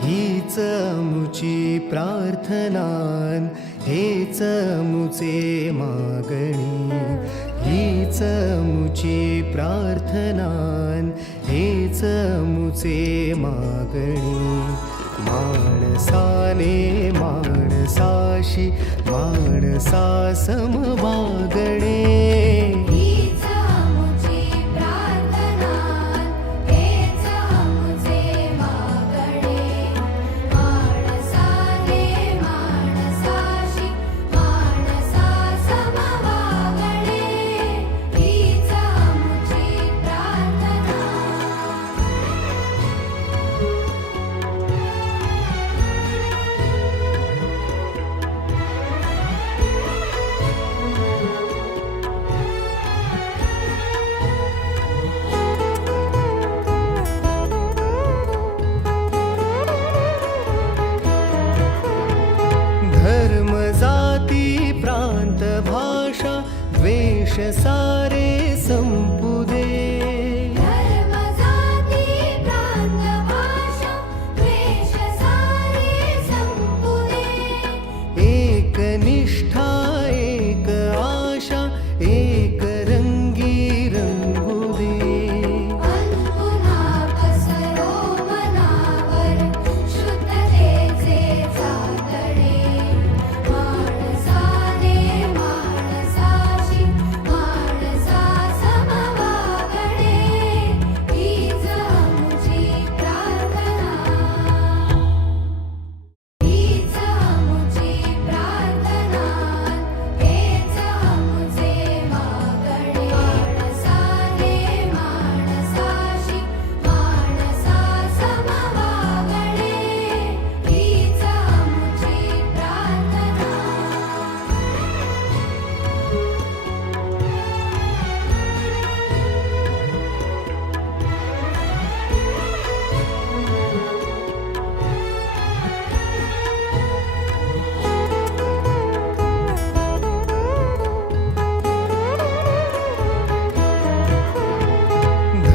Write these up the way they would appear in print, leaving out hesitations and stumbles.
हीच मुची प्रार्थनान हेच मुचे मागणी, हीच मुची प्रार्थनान हेच मुचे मागणी. माणसाने माणसाशी माणसा सम वागणे, धर्म जाती प्रांत भाषा द्वेष सारे संपू दे. धर्म जाती प्रांत भाषा द्वेष सारे संपू दे. एक निष्ठा एक आशा एक रंगी रंगू दे. पुन्हा पसरो मनावर शुद्धतेचे चांदणे. माणसाने माणसाशी माणसा सम वागणे, हीच आमुची प्रार्थना, हीच आमुची प्रार्थना, हेच आमुचे मागणे. माणसाने माणसाशी माणसा सम वागणे, हीच आमुची प्रार्थना.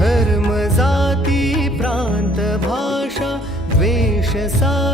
धर्म जाती प्रांत भाषा द्वेष सारे